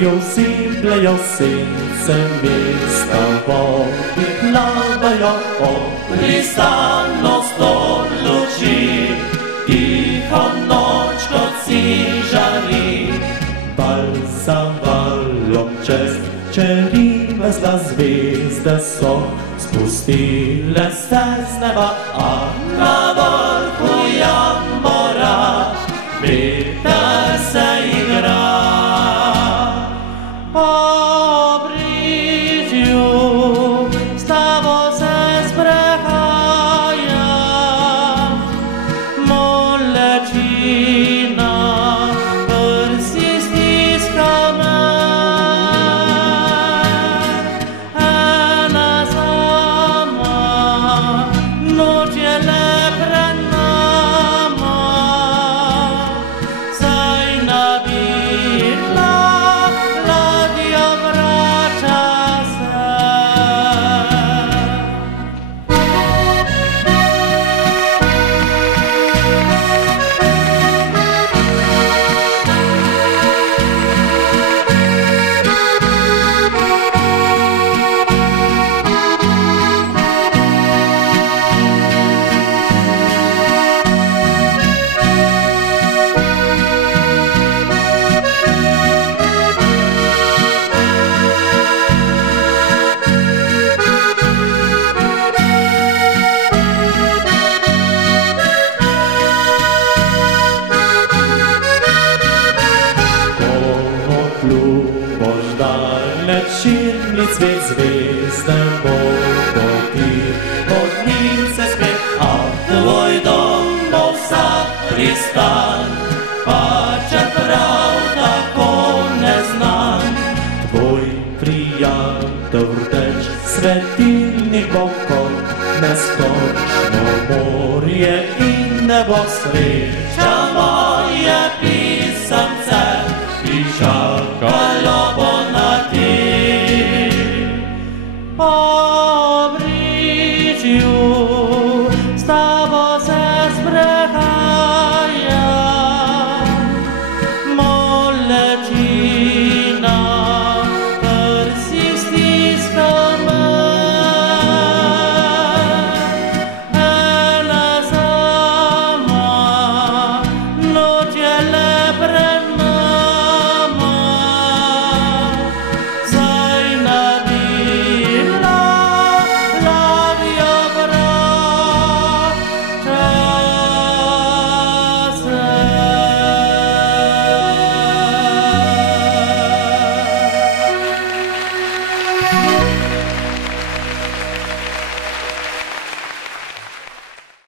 Зіплею синцем міста води плаваю, лісано стол лучі, тихо ночко ці жарі. Бал за балом чарівна звізда сон, спустилася з неба, а наверху ямора вітер ігра. Silny cwiet zwiezdę bogoty, podnice śmiech, a twój dom posad pristan. Patrzę prawda, konie znam, twój приятел też svetilnik bokot, neskočno morje i nebo sreč.